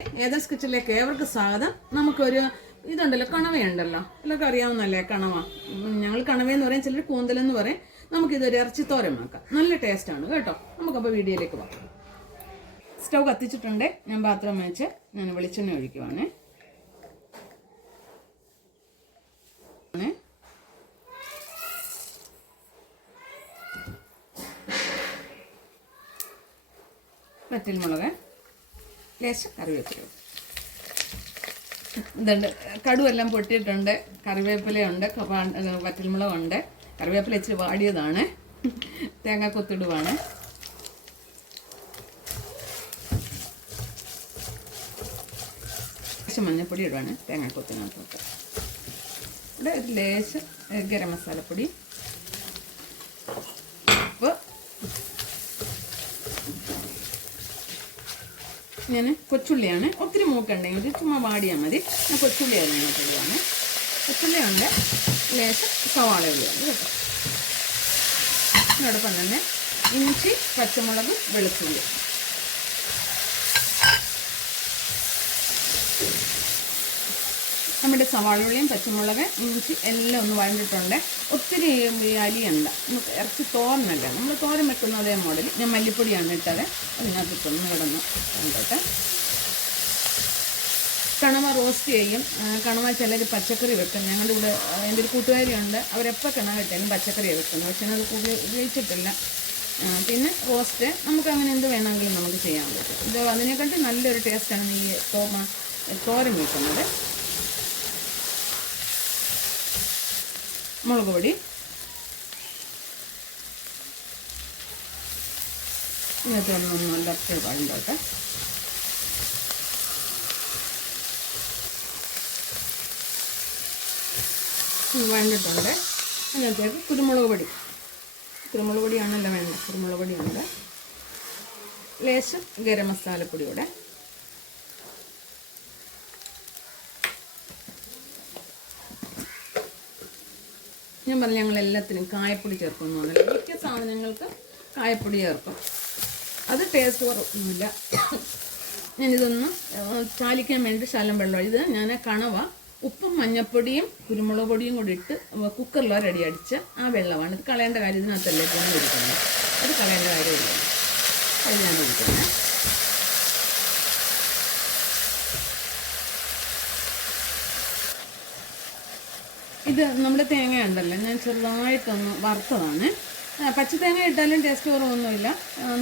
ഏതസ് കിച്ചണിലേക്ക് ഏവർക്ക് സ്വാഗതം. നമുക്കൊരു ഇതുണ്ടല്ലോ, കണവയുണ്ടല്ലോ, എല്ലാവർക്കും അറിയാവുന്നല്ലേ കണവ. ഞങ്ങൾ കണവയെന്ന് പറയും, ചിലർ കൂന്തലെന്ന് പറയും. നമുക്കിതൊരു ഇറച്ചിത്തോരൻ ആക്കാം. നല്ല ടേസ്റ്റാണ് കേട്ടോ. നമുക്കപ്പോൾ വീഡിയോയിലേക്ക് പോകാം. സ്റ്റൗ കത്തിച്ചിട്ടുണ്ട്. ഞാൻ പാത്രം വെച്ച് ഞാൻ വെളിച്ചെണ്ണ ഒഴിക്കുവാണ്. വറ്റൽമുളക്, ലേശം കറിവേപ്പില, ഇതുണ്ട്. കടുവെല്ലാം പൊട്ടിയിട്ടുണ്ട്. കറിവേപ്പിലയുണ്ട്, വറ്റൽമുളകുണ്ട്. കറിവേപ്പില ഇച്ചിരി വാടിയതാണ്. തേങ്ങ കൊത്തിടുവാണ്. ലേശം മഞ്ഞൾപ്പൊടി ഇടുവാണ് തേങ്ങ കൊത്തിനകത്തോട്ട്. ഇവിടെ ഒരു ലേശം ഗരം മസാലപ്പൊടി, ഉപ്പ്. ഞാൻ കൊച്ചുള്ളിയാണ്, ഒത്തിരി മൂക്കുണ്ടെങ്കിൽ ചുമ്മാ വാടിയാൽ മതി. ഞാൻ കൊച്ചുള്ളി അതിനകത്ത് ഇടുവാണ്. കൊച്ചുള്ളിയുണ്ട്, ലേശം സവാള ഇടുവാണ് കേട്ടോ. അതോടൊപ്പം തന്നെ ഇഞ്ചി, പച്ചമുളക്, വെളുത്തുള്ളി. നമ്മുടെ സവാളയുള്ളിയും പച്ചമുളക്, ഇഞ്ചി എല്ലാം ഒന്ന് വഴണ്ടിട്ടുണ്ട്. ഒത്തിരി അലിയുണ്ട്. നമുക്ക് ഇറച്ചി തോരനല്ല, നമ്മൾ തോരൻ വെക്കുന്ന അതേ മോഡൽ. ഞാൻ മല്ലിപ്പൊടിയാണ് ഇട്ടത്. അതിനകത്ത് ഇട്ടൊന്ന് കിടന്ന് കണ്ടോട്ടെ. കണവ റോസ്റ്റ് ചെയ്യും. കണവ ചിലർ പച്ചക്കറി വെക്കും. ഞങ്ങളുടെ ഇവിടെ എൻ്റെ ഒരു കൂട്ടുകാരിയുണ്ട്, അവരെപ്പോൾ കണവ ഇട്ടാലും പച്ചക്കറിയാണ് വെക്കുന്നത്. പക്ഷേ അത് ഉപയോഗിച്ചിട്ടില്ല. പിന്നെ റോസ്റ്റ് നമുക്ക് അങ്ങനെ എന്ത് വേണമെങ്കിലും നമുക്ക് ചെയ്യാൻ പറ്റും. ഇത് അതിനെക്കാട്ടി നല്ലൊരു ടേസ്റ്റാണ് ഈ തോരൻ വെക്കുന്നത്. മുളക് പൊടി, ഇന്നത്തെ ഒന്നും നല്ല വഴണ്ടോട്ടെ. വഴണ്ടിട്ടുണ്ട്. അതിനകത്തേക്ക് കുരുമുളക് പൊടിയാണല്ലോ വേണ്ടത്. കുരുമുളക് പൊടിയുണ്ട്, ലേശം ഗരം മസാലപ്പൊടിയോടെ. ഞാൻ പറഞ്ഞു ഞങ്ങളെല്ലാത്തിനും കായപ്പൊടി ചേർക്കുന്നുണ്ടല്ലോ. മിക്ക സാധനങ്ങൾക്ക് കായപ്പൊടി ചേർക്കും. അത് ടേസ്റ്റ് കുറവൊന്നുമില്ല. ഞാനിതൊന്ന് ചാലിക്കാൻ വേണ്ടി ശകലം വെള്ളം. ഇത് ഞാൻ കണവ ഉപ്പും മഞ്ഞൾപ്പൊടിയും കുരുമുളക് പൊടിയും കൂടി ഇട്ട് കുക്കറിൽ ഒരടി അടിച്ച ആ വെള്ളമാണ്. ഇത് കളയേണ്ട കാര്യം ഇതിനകത്തല്ലേ പൊങ്ങി ഒഴിക്കുന്നത്. അത് കളയേണ്ട കാര്യമില്ല. അത് ഞാൻ ഒഴിക്കുന്നത്. ഇത് നമ്മുടെ തേങ്ങ ഉണ്ടല്ലോ, ഞാൻ ചെറുതായിട്ടൊന്ന് വറുത്തതാണ്. പച്ച തേങ്ങ ഇട്ടാലും ടേസ്റ്റ് കുറവൊന്നുമില്ല,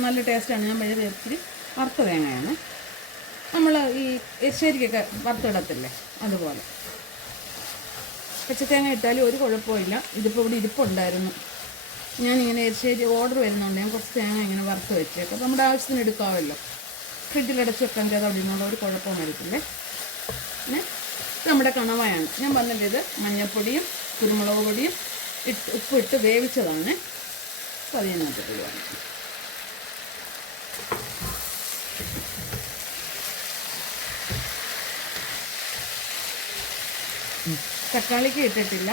നല്ല ടേസ്റ്റാണ്. ഞാൻ പഴയ ഇച്ചിരി വറുത്ത തേങ്ങയാണ്. നമ്മൾ ഈ എരിശ്ശേരിക്കൊക്കെ വറുത്തിടത്തില്ലേ, അതുപോലെ പച്ച തേങ്ങ ഇട്ടാലും ഒരു കുഴപ്പമില്ല. ഇതിപ്പോൾ ഇവിടെ ഇരിപ്പുണ്ടായിരുന്നു. ഞാനിങ്ങനെ എരിശ്ശേരി ഓർഡർ വരുന്നുണ്ട്. ഞാൻ കുറച്ച് തേങ്ങ ഇങ്ങനെ വറുത്ത് വെച്ചേക്കാം. നമ്മുടെ ആവശ്യത്തിന് എടുക്കാമല്ലോ. ഫ്രിഡ്ജിലടച്ച് വെക്കാൻ ചെയ്താൽ അവിടെ നിന്നുള്ള ഒരു കുഴപ്പവും വരത്തില്ലേ. പിന്നെ നമ്മുടെ കണവയാണ്. ഞാൻ പറഞ്ഞിട്ട് ഇത് മഞ്ഞൾപ്പൊടിയും കുരുമുളക് പൊടിയും ഉപ്പിട്ട് വേവിച്ചതാണ്. അപ്പോൾ അതിനകത്ത് ഇടുവാണ്. തക്കാളിക്ക് ഇട്ടിട്ടില്ല.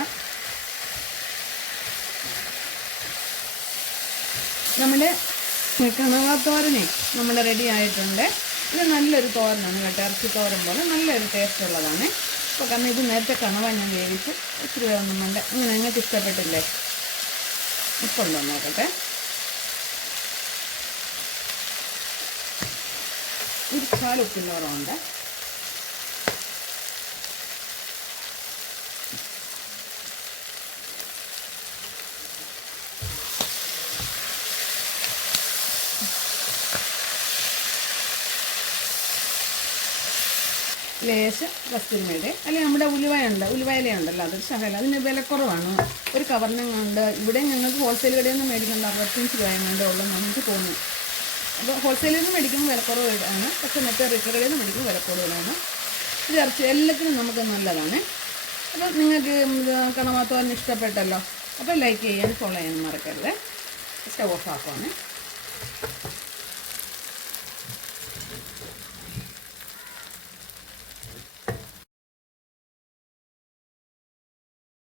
നമ്മുടെ കണവത്തോരനെ നമ്മൾ റെഡി ആയിട്ടുണ്ട്. ഇത് നല്ലൊരു തോരനാണ് കേട്ടോ. ഇറച്ചി തോരൻ പോലെ നല്ലൊരു ടേസ്റ്റ് ഉള്ളതാണ്. അപ്പോൾ കാരണം ഇത് നേരത്തെ കണവ ഞാൻ വേവിച്ച് ഒത്തിരി വേവൊന്നും വേണ്ട. ഇങ്ങനെ നിങ്ങൾക്ക് ഇഷ്ടപ്പെട്ടില്ലേ? ഇപ്പോൾ ഉണ്ടോ നോക്കട്ടെ. ഒരു ചാലുപ്പിൻ്റെ കുറവുണ്ട്. ലേശം കസ്തൂരിമേട്, അല്ലെങ്കിൽ നമ്മുടെ ഉലുവയിലയുണ്ടല്ലോ, അതൊരു ശകലം. അതിന് വിലക്കുറവാണ്. ഒരു കവറിനും കൊണ്ട് ഇവിടെ ഞങ്ങൾക്ക് ഹോൾസെയിൽ കടയിൽ നിന്ന് മേടിക്കേണ്ട 65 രൂപ എങ്ങാണ്ടേ ഉള്ളൂ നമുക്ക് തോന്നുന്നു. അപ്പോൾ ഹോൾസെയിലിൽ നിന്ന് മേടിക്കുമ്പോൾ വിലക്കുറവാണ്. പക്ഷേ മറ്റേ റിറ്റർ കടയിൽ നിന്ന് മേടിക്കുമ്പോൾ വിലക്കുറവാണ്. ഇത് ഇറച്ചി എല്ലാത്തിനും നമുക്ക് നല്ലതാണ്. അപ്പോൾ നിങ്ങൾക്ക് കണവത്തോരൻ ഇഷ്ടപ്പെട്ടല്ലോ. അപ്പോൾ ലൈക്ക് ചെയ്യാൻ ഫോളോ ചെയ്യാൻ മറക്കരുത്. Stove off ആക്കുവാണ്.